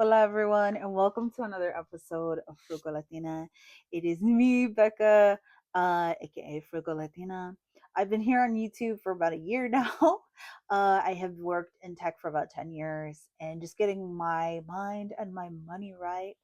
Hola, everyone, and welcome to another episode of Frugal Latina. It is me, Becca, aka Frugal Latina. I've been here on YouTube for about a year now. I have worked in tech for about 10 years and just getting my mind and my money right.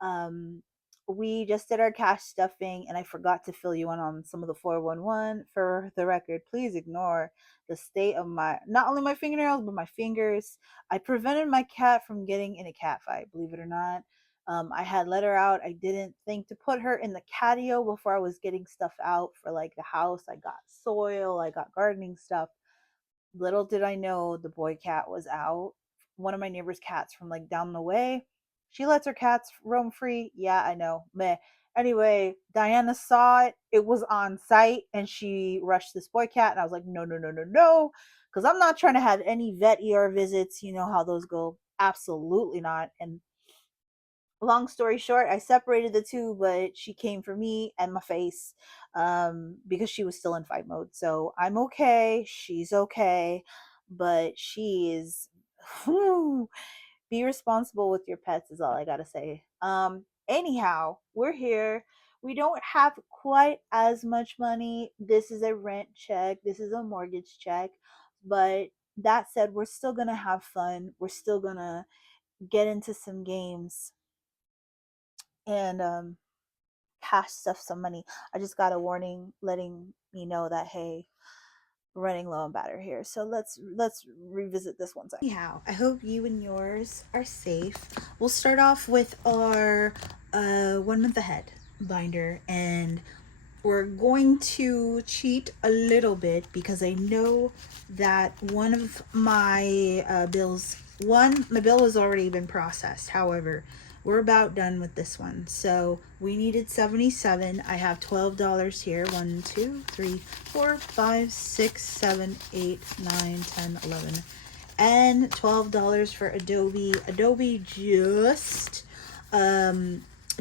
Um, we just did our cash stuffing, and I forgot to fill you in on some of the 411. For the record, please ignore the state of my not only my fingernails but my fingers. I prevented my cat from getting in a cat fight, believe it or not. I had let her out. I didn't think to put her in the catio before I was getting stuff out for like the house. I got soil, I got gardening stuff. Little did I know the boy cat was out. One of my neighbor's cats from like down the way. She lets her cats roam free. Yeah, I know. Meh. Anyway, Diana saw it. It was on site and she rushed this boy cat. And I was like, no, no, no, no, no. Because I'm not trying to have any vet ER visits. You know how those go. Absolutely not. And long story short, I separated the two, but she came for me and my face because she was still in fight mode. So I'm okay. She's okay, but she is. Whew, be responsible with your pets is all I gotta say. Anyhow, we're here. We don't have quite as much money. This is a rent check. This is a mortgage check. But that said, we're still gonna have fun. We're still gonna get into some games and cash stuff some money. I just got a warning letting me know that hey, running low on battery here. So let's revisit this one second. Anyhow, I hope you and yours are safe. We'll start off with our 1 month ahead binder, and we're going to cheat a little bit because I know that one of my bills, my bill has already been processed. However, we're about done with this one. So we needed 77. I have $12 here. 1, 2, 3, 4, 5, 6, 7, 8, 9, 10, 11. And $12 for Adobe. Adobe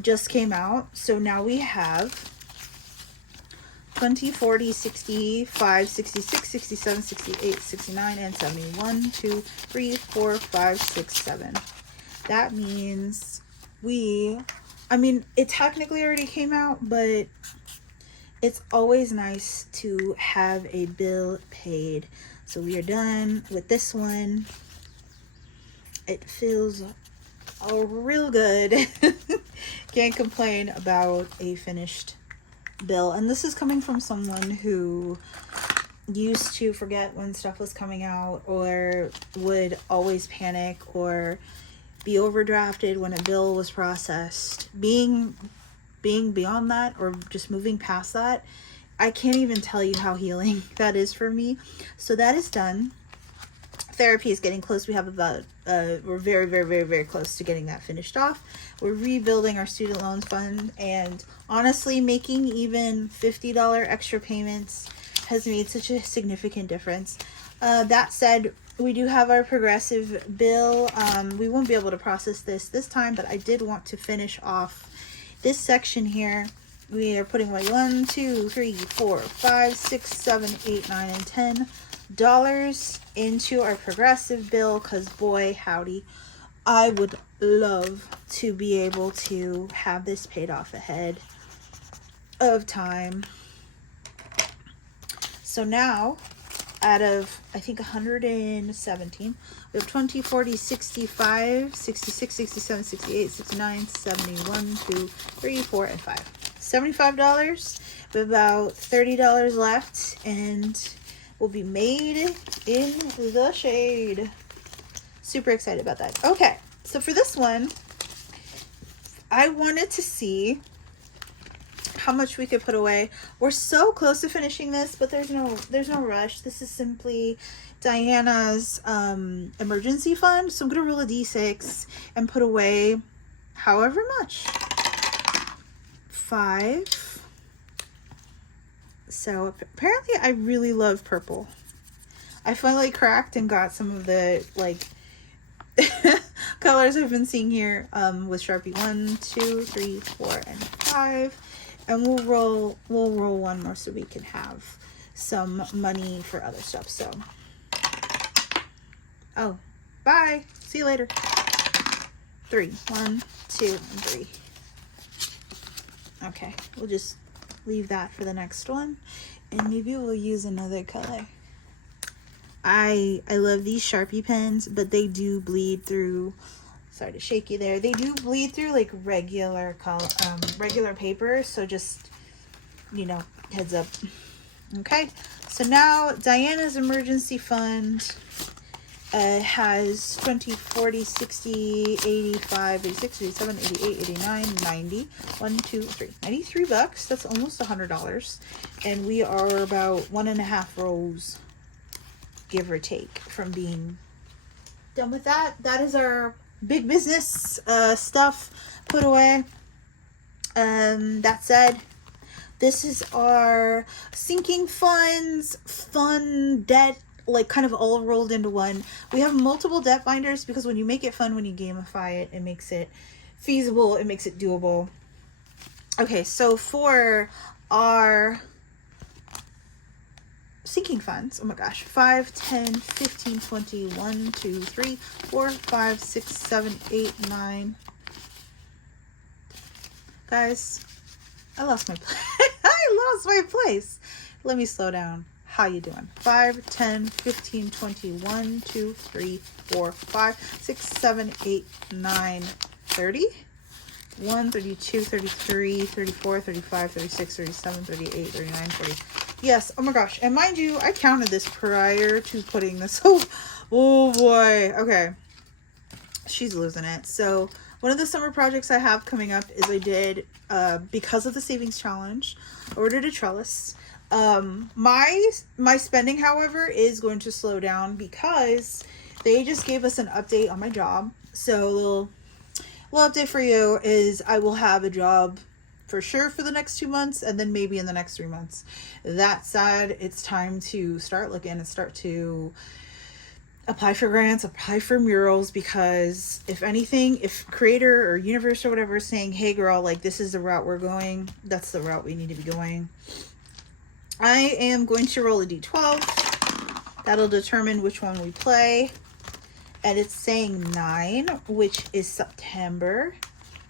just came out. So now we have 20, 40, 65, 66, 67, 68, 69, and 71. 2, 3, 4, 5, 6, 7. That means it technically already came out, but it's always nice to have a bill paid. So we are done with this one. It feels real good. Can't complain about a finished bill. And this is coming from someone who used to forget when stuff was coming out or would always panic or be overdrafted when a bill was processed. Being beyond that or just moving past that, I can't even tell you how healing that is for me. So that is done. Therapy is getting close. We have we're very, very, very, very close to getting that finished off. We're rebuilding our student loans fund, and honestly, making even $50 extra payments has made such a significant difference. That said, we do have our progressive bill. We won't be able to process this time, but I did want to finish off this section here. We are putting away 1, 2, 3, 4, 5, 6, 7, 8, 9, and $10 into our progressive bill, because boy howdy, I would love to be able to have this paid off ahead of time. So now, out of I think 117, we have 20, 40, 65, 66, 67, 68, 69, 71, 2, 3, 4, and 5. $75. We have about $30 left, and we'll be made in the shade. Super excited about that. Okay, so for this one, I wanted to see how much we could put away. We're so close to finishing this, but there's no rush. This is simply Diana's emergency fund. So I'm gonna roll a d6 and put away however much. 5. So apparently I really love purple. I finally cracked and got some of the colors I've been seeing here with Sharpie. 1, 2, 3, 4, and 5. And we'll roll one more so we can have some money for other stuff. So bye, see you later. 3. 1, 2, and 3. Okay, we'll just leave that for the next one, and maybe we'll use another color. I love these Sharpie pens, but they do bleed through. Sorry to shake you there. They do bleed through like regular color, regular paper. So just, you know, heads up. Okay. So now Diana's emergency fund has 20, 40, 60, 85, 86, 87, 88, 89, 90. 1, 2, 3. 93 bucks. That's almost $100. And we are about 1.5 rows, give or take, from being done with that. That is our big business stuff put away. That said, this is our sinking funds, fun, debt, like kind of all rolled into one. We have multiple debt binders because when you make it fun, when you gamify it, it makes it feasible, it makes it doable. Okay, so for our sinking funds, oh my gosh, 5, 10, 15, 20, 1, 2, 3, 4, 5, 6, 7, 8, 9. Guys, I lost my place. I lost my place. Let me slow down. How you doing? 5, 10, 15, 20, 1, 2, 3, 4, 5, 6, 7, 8, 9, 30. 1, 32, 33, 34, 35, 36, 37, 38, 39, 40. Yes, oh my gosh. And mind you, I counted this prior to putting this. Oh boy. Okay. She's losing it. So one of the summer projects I have coming up is I did, because of the savings challenge, ordered a trellis. My spending, however, is going to slow down because they just gave us an update on my job. So a little update for you is I will have a job for sure for the next 2 months, and then maybe in the next 3 months. That said, it's time to start looking and start to apply for grants, apply for murals, because if anything, if creator or universe or whatever is saying, hey girl, like this is the route we're going, that's the route we need to be going. I am going to roll a d12. That'll determine which one we play. And it's saying 9, which is September.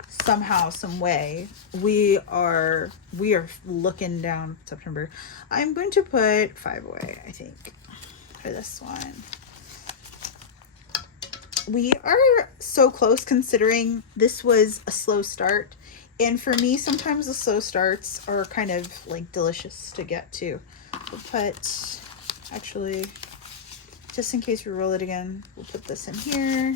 Somehow, some way, we are looking down September. I'm going to put 5 away, I think, for this one. We are so close considering this was a slow start. And for me, sometimes the slow starts are kind of like delicious to get to. We'll put, actually, just in case we roll it again, we'll put this in here,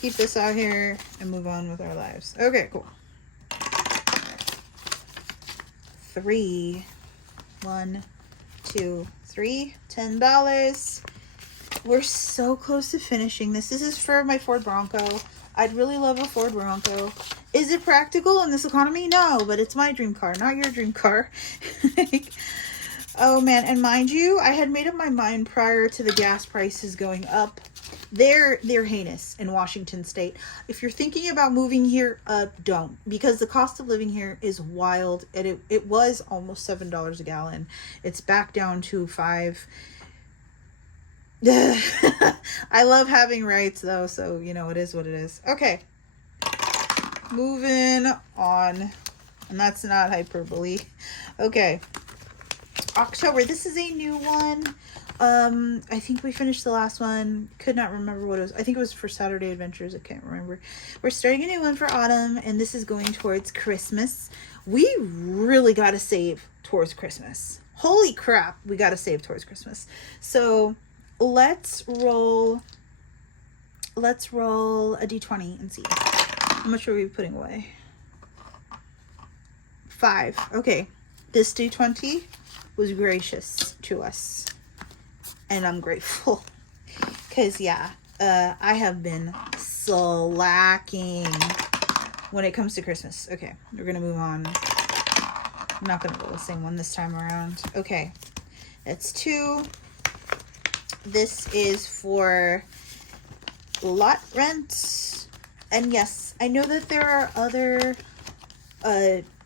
keep this out here, and move on with our lives. Okay, cool. 3, 1, 2, 3, $10. We're so close to finishing this. This is for my Ford Bronco. I'd really love a Ford Bronco. Is it practical in this economy? No, but it's my dream car, not your dream car. Oh man, and mind you, I had made up my mind prior to the gas prices going up. They're heinous in Washington state. If you're thinking about moving here, don't, because the cost of living here is wild. And it was almost $7 a gallon. It's back down to 5. I love having rights though, so you know, it is what it is. Okay, moving on, and that's not hyperbole. Okay, October. This is a new one. I think we finished the last one. Could not remember what it was. I think it was for Saturday Adventures. I can't remember. We're starting a new one for autumn, and this is going towards Christmas. We really got to save towards Christmas. Holy crap, we got to save towards Christmas. So let's roll a d20 and see how much are we putting away. 5. Okay, this d20 was gracious to us, and I'm grateful, because yeah, I have been slacking when it comes to Christmas. Okay, we're gonna move on. I'm not gonna roll the same one this time around. Okay, that's 2. This is for lot rent. And yes, I know that there are other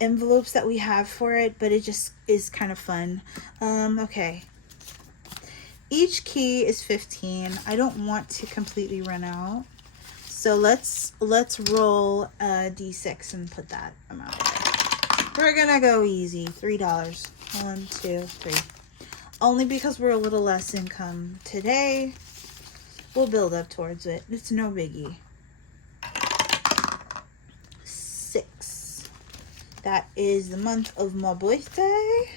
envelopes that we have for it, but it just is kind of fun. Okay. Each key is 15. I don't want to completely run out. So let's roll a d6 and put that amount there. We're gonna go easy. $3. 1, 2, 3. Only because we're a little less income today. We'll build up towards it. It's no biggie. 6. That is the month of my birthday.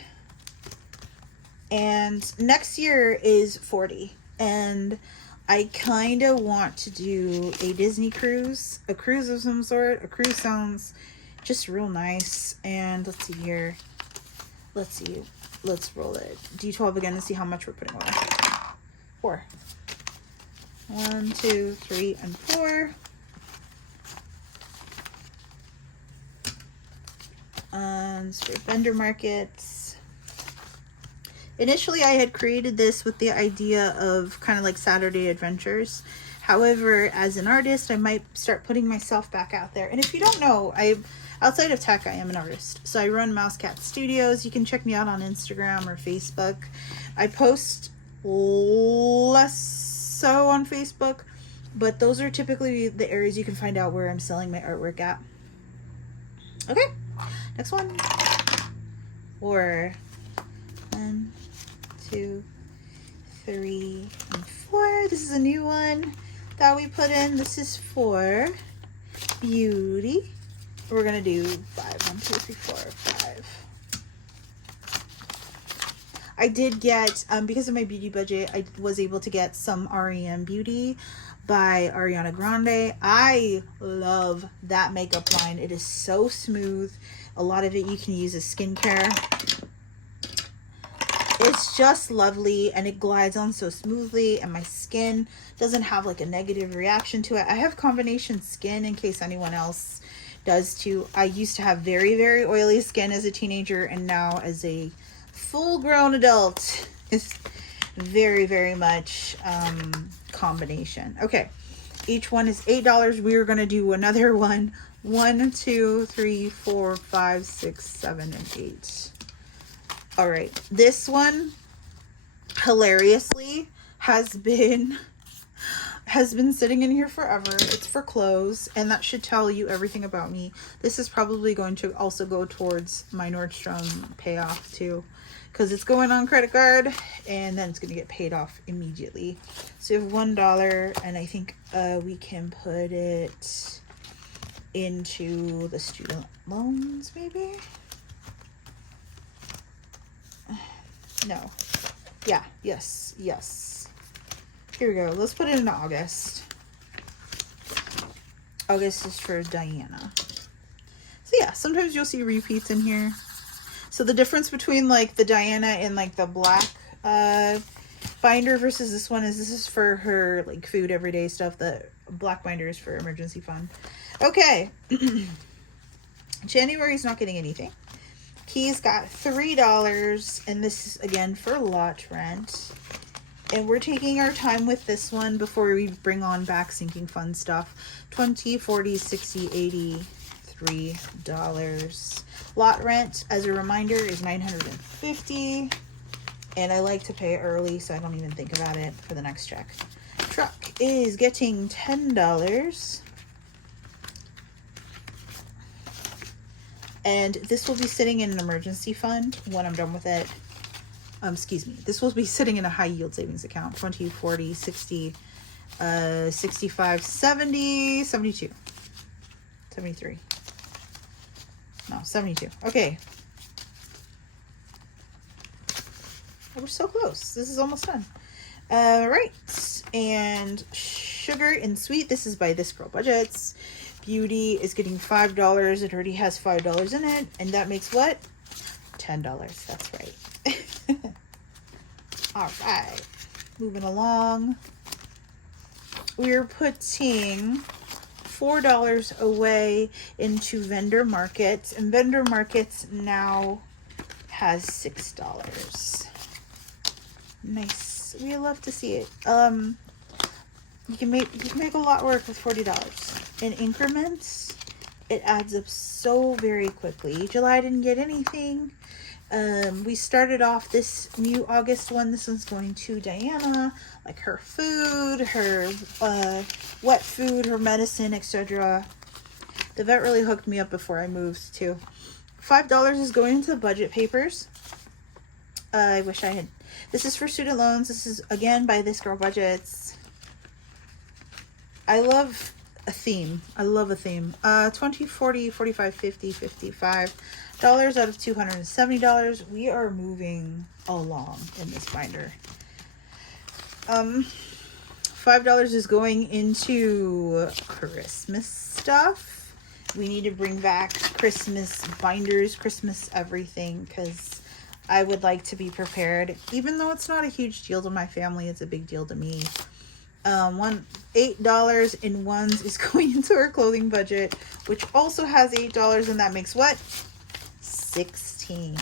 And next year is 40. And I kind of want to do a Disney cruise. A cruise of some sort. A cruise sounds just real nice. And let's see here. Let's see. Let's roll it. D12 again to see how much we're putting away. 4. 1, 2, 3, and 4. For vendor markets. Initially, I had created this with the idea of kind of like Saturday adventures. However, as an artist, I might start putting myself back out there. And if you don't know, outside of tech, I am an artist. So I run Mouse Cat Studios. You can check me out on Instagram or Facebook. I post less so on Facebook, but those are typically the areas you can find out where I'm selling my artwork at. Okay, next one. 4. 1, 2, 3, and 4. This is a new one that we put in. This is for beauty. We're gonna do 5. 1, 2, 3, 4, 5. I did get, because of my beauty budget, I was able to get some REM Beauty by Ariana Grande. I love that makeup line. It is so smooth. A lot of it you can use as skincare. It's just lovely, and it glides on so smoothly, and my skin doesn't have like a negative reaction to it. I have combination skin in case anyone else does too. I used to have very, very oily skin as a teenager, and now as a full-grown adult, it's very, very much combination. Okay, each one is $8. We are going to do another one. 1, 2, 3, 4, 5, 6, 7, and 8. All right, this one hilariously has been sitting in here forever. It's for clothes, and that should tell you everything about me. This is probably going to also go towards my Nordstrom payoff too, because it's going on credit card, and then it's going to get paid off immediately. So you have $1, and I think we can put it into the student loans, maybe. No. Yeah. Yes. Here we go. Let's put it in August. August is for Diana. So yeah, sometimes you'll see repeats in here. So the difference between like the Diana and like the black binder versus this one is this is for her like food everyday stuff. The black binder is for emergency fund. Okay. January's not getting anything. Key's got $3, and this is again for lot rent. And we're taking our time with this one before we bring on back sinking fund stuff. $20, $40, $60, $83. Lot rent, as a reminder, is $950. And I like to pay early, so I don't even think about it for the next check. Truck is getting $10. And this will be sitting in an emergency fund when I'm done with it. Excuse me. This will be sitting in a high yield savings account. 20, 40, 60, 65, 70, 72, 73. No, 72. Okay. We're so close. This is almost done. Right. And sugar and sweet. This is by This Girl Budgets. Beauty is getting $5. It already has $5 in it. And that makes what? $10. That's right. All right. Moving along. We're putting $4 away into vendor markets. And vendor markets now has $6. Nice. We love to see it. You can make a lot work with $40. In increments, it adds up so very quickly. July didn't get anything. We started off this new August one. This one's going to Diana, like her food, her wet food, her medicine, etc. The vet really hooked me up before I moved too. $5 is going into budget papers. I wish I had. This is for student loans. This is again by This Girl Budgets. I love a theme. I love a theme. 20, 40, 45, 50, 55 dollars out of $270. We are moving along in this binder. $5 is going into Christmas stuff. We need to bring back Christmas binders, Christmas everything, because I would like to be prepared. Even though it's not a huge deal to my family, it's a big deal to me. $8 in ones is going into our clothing budget, which also has $8, and that makes what? $16.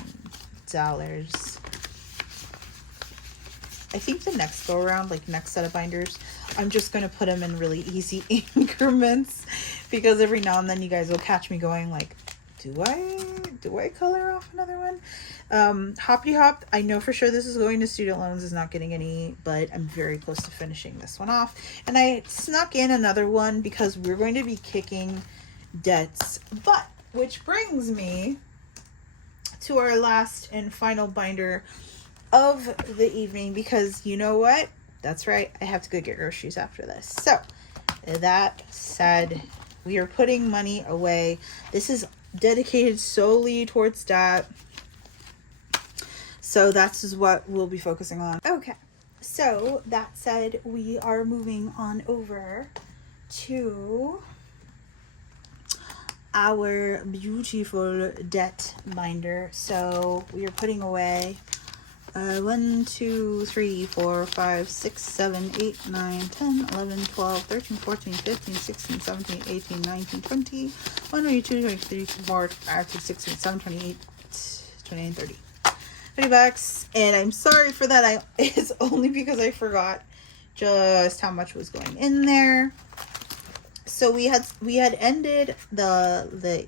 I think the next go around, like next set of binders, I'm just going to put them in really easy increments, because every now and then you guys will catch me going like, do I color off another one? Hoppity Hop, I know for sure this is going to student loans, is not getting any, but I'm very close to finishing this one off. And I snuck in another one because we're going to be kicking debts. But, which brings me to our last and final binder of the evening, because you know what? That's right, I have to go get groceries after this. So, that said, we are putting money away. This is dedicated solely towards that. So that's what we'll be focusing on. Okay, so that said, we are moving on over to our beautiful debt binder. So we are putting away 1, 2, 3, 4, 5, 6, 7, 8, 9, 10, 11, 12, 13, 14, 15, 16, 17, 18, 19, 20, 1, 22, 23, 24, 25, 26, 27, 28, 29, 30. $30, and I'm sorry for that. It's only because I forgot just how much was going in there. So we had ended the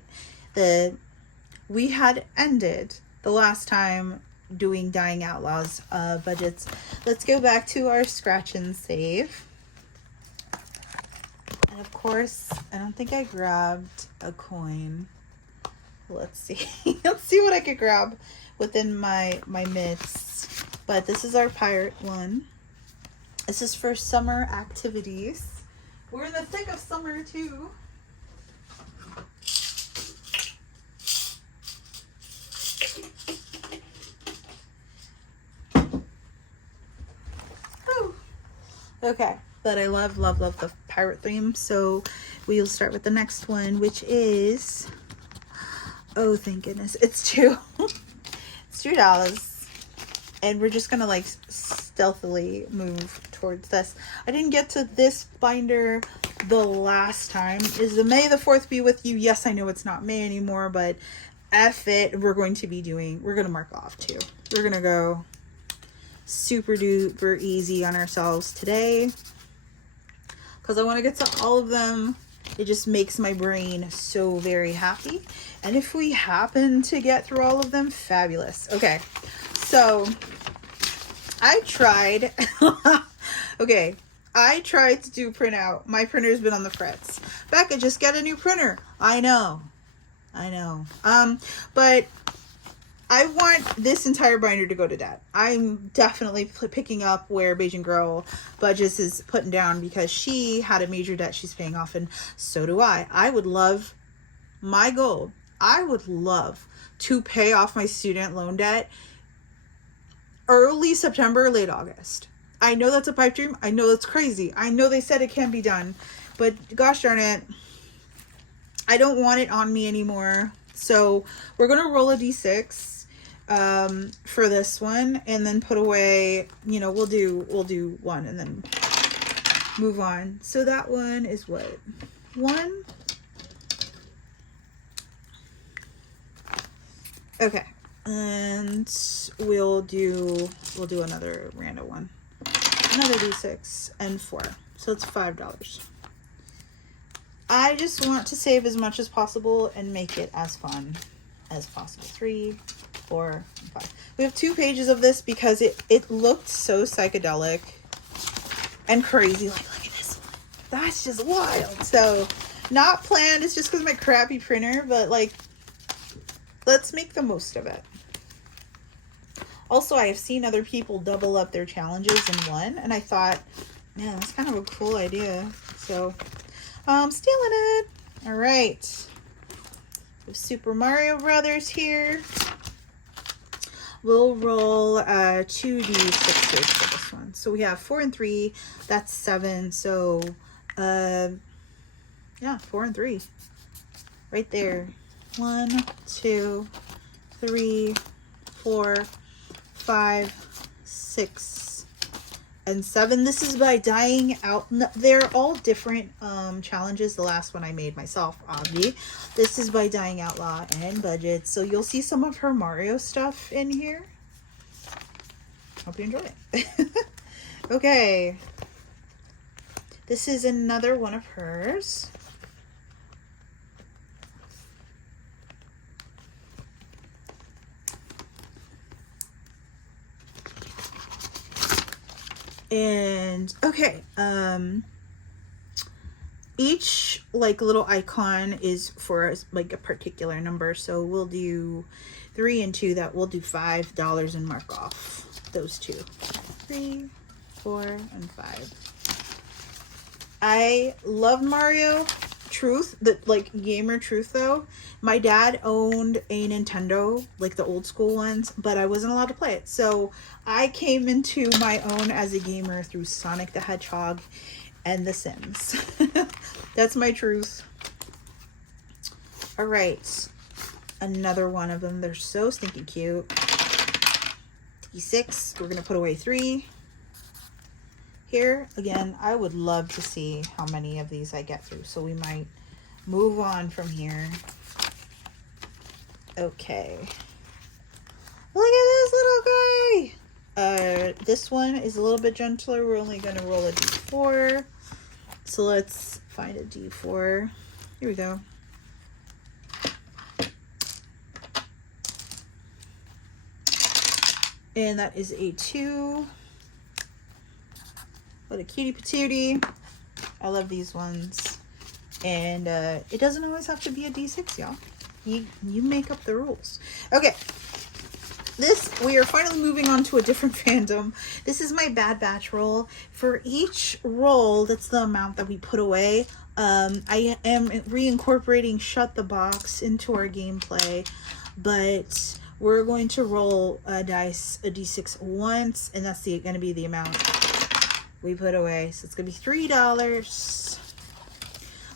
last time doing Dying Outlaws budgets. Let's go back to our scratch and save. And of course, I don't think I grabbed a coin. Let's see. Let's see what I could grab within my midst. But this is our pirate one. This is for summer activities. We're in the thick of summer too. Whew. Okay, but I love the pirate theme, so we'll start with the next one, which is, oh thank goodness, it's $2. It's $2, and we're just gonna like stealthily move towards this. I didn't get to this binder the last time. Is the May the 4th be with you? Yes, I know it's not May anymore, but F it, we're going to mark off too. We're gonna go super duper easy on ourselves today, because I want to get to all of them. It just makes my brain so very happy. And if we happen to get through all of them, fabulous. Okay, so I tried I tried to do printout. My printer's been on the frets. Becca, just get a new printer. I know. But I want this entire binder to go to dad. I'm definitely picking up where Beijing Girl Budgets is putting down, because she had a major debt she's paying off, and so do I. I would love to pay off my student loan debt early September, late August. I know that's a pipe dream. I know that's crazy. I know they said it can be done, but gosh darn it, I don't want it on me anymore. So we're going to roll a D6 for this one, and then put away, we'll do one and then move on. So that one is what? 1. Okay. And we'll do another random one. Another D6 and 4. So it's $5. I just want to save as much as possible and make it as fun as possible. 3, 4, and 5. We have 2 pages of this because it looked so psychedelic and crazy. Like, look at this one. That's just wild. So, not planned. It's just because of my crappy printer, but like, let's make the most of it. Also, I have seen other people double up their challenges in one, and I thought, man, that's kind of a cool idea. So, I'm stealing it. All right. We have Super Mario Brothers here. We'll roll 2d6s for this one. So we have 4 and 3. That's 7. So, yeah, 4 and 3. Right there. 1, 2, 3, 4, 5, 6, and 7. This is by Dying Out. They're all different challenges. The last one I made myself, obvi. This is by Dying Outlaw and Budget. So you'll see some of her Mario stuff in here. Hope you enjoy it. Okay. This is another one of hers. And okay, each like little icon is for like a particular number. So we'll do 3 and 2. That we'll do $5 and mark off those 2. 3, 4, and 5. I love Mario. Truth, that like gamer truth though, my dad owned a Nintendo, like the old school ones, but I wasn't allowed to play it. So I came into my own as a gamer through Sonic the Hedgehog and The Sims. That's my truth. All right, another one of them. They're so stinking cute. D6. We're gonna put away 3. Here, again, I would love to see how many of these I get through. So we might move on from here. Okay. Look at this little guy. This one is a little bit gentler. We're only going to roll a d4. So let's find a d4. Here we go. And that is a 2. What a cutie patootie. I love these ones. And it doesn't always have to be a D6, y'all. You make up the rules. Okay. We are finally moving on to a different fandom. This is my Bad Batch roll. For each roll, that's the amount that we put away. I am reincorporating Shut the Box into our gameplay. But we're going to roll a D6 once. And that's going to be the amount we put away. So it's gonna be $3.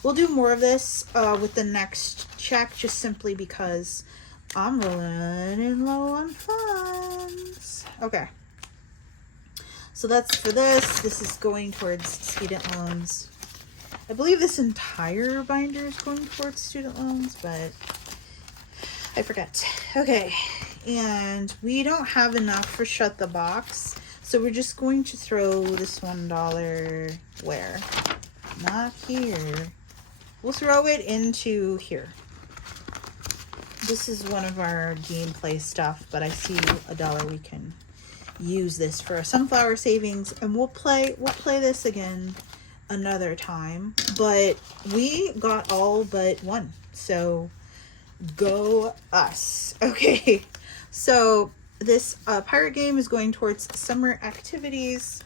We'll do more of this with the next check, just simply because I'm running low on funds. Okay, so that's for this. This is going towards student loans. I believe this entire binder is going towards student loans, but I forget. Okay, and we don't have enough for Shut the Box. So we're just going to throw this $1 where? Not here. We'll throw it into here. This is one of our gameplay stuff, but I see $1 we can use this for a sunflower savings, and we'll play this again another time. But we got all but 1. So go us. Okay. So this pirate game is going towards summer activities.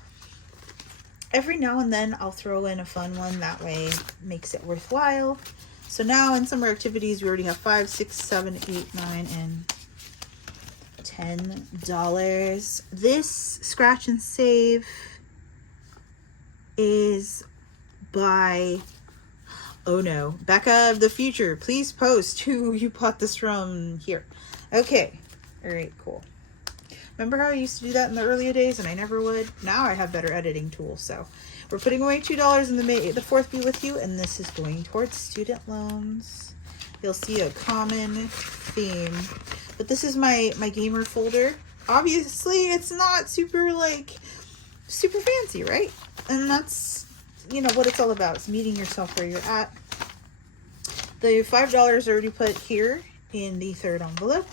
Every now and then I'll throw in a fun one. That way makes it worthwhile. So now in summer activities, we already have $5, $6, $7, $8, $9, and $10. This scratch and save is by, oh no, Becca of the future. Please post who you bought this from here. Okay. All right, cool. Remember how I used to do that in the earlier days and I never would? Now I have better editing tools. So we're putting away $2 in the May the 4th be with you, and this is going towards student loans. You'll see a common theme. But this is my gamer folder. Obviously, it's not super fancy, right? And that's, what it's all about. It's meeting yourself where you're at. The $5 already put here in the 3rd envelope.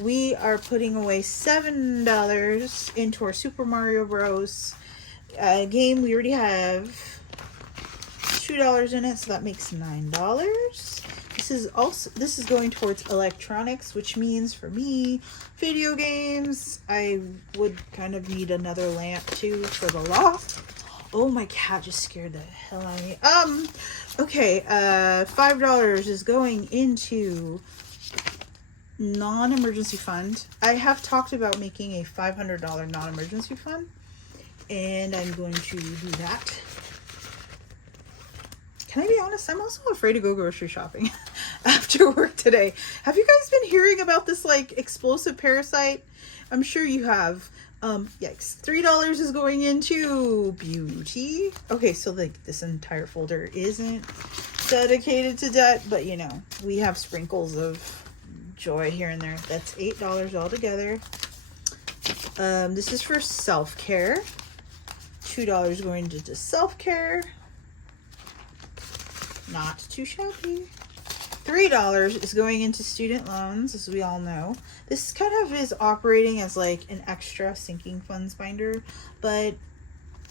we are putting away $7 into our Super Mario Bros. Game. We already have $2 in it, so that makes $9. This is going towards electronics, which means for me, video games. I would kind of need another lamp too for the loft. Oh, my cat just scared the hell out of me. Okay, $5 is going into non-emergency fund. I have talked about making a $500 non-emergency fund, and I'm going to do that. Can I be honest? I'm also afraid to go grocery shopping after work today. Have you guys been hearing about this like explosive parasite? I'm sure you have. Yikes. $3 is going into beauty. Okay, so like this entire folder isn't dedicated to debt, but you know, we have sprinkles of joy here and there. That's $8 altogether. This is for self-care. $2 going into self-care. Not too shabby. $3 is going into student loans, as we all know. This kind of is operating as like an extra sinking funds binder, but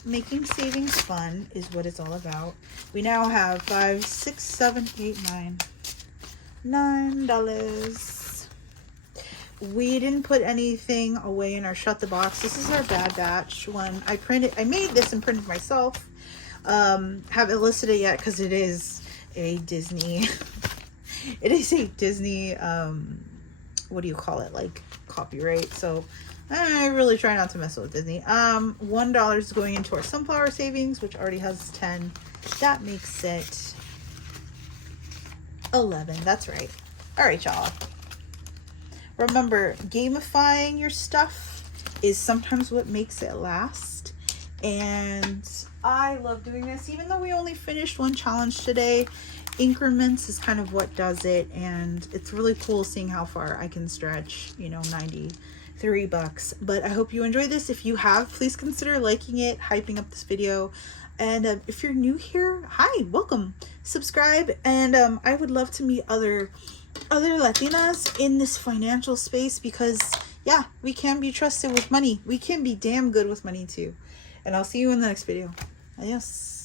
making savings fun is what it's all about. We now have $5, $6, $7, $8, $9. We didn't put anything away in our shut the box. This is our bad batch one. I made this and printed myself. Haven't listed it yet because it is a Disney it is a Disney what do you call it, like copyright, so I really try not to mess with Disney. $1 is going into our sunflower savings, which already has 10. That makes it 11. That's right. All right, y'all, remember, gamifying your stuff is sometimes what makes it last, and I love doing this. Even though we only finished one challenge today, increments is kind of what does it, and it's really cool seeing how far I can stretch, you know, $93. But I hope you enjoyed this. If you have, please consider liking it, hyping up this video, and if you're new here, hi, welcome, subscribe, and I would love to meet other Latinas in this financial space, because yeah, we can be trusted with money. We can be damn good with money too. And I'll see you in the next video. Adios.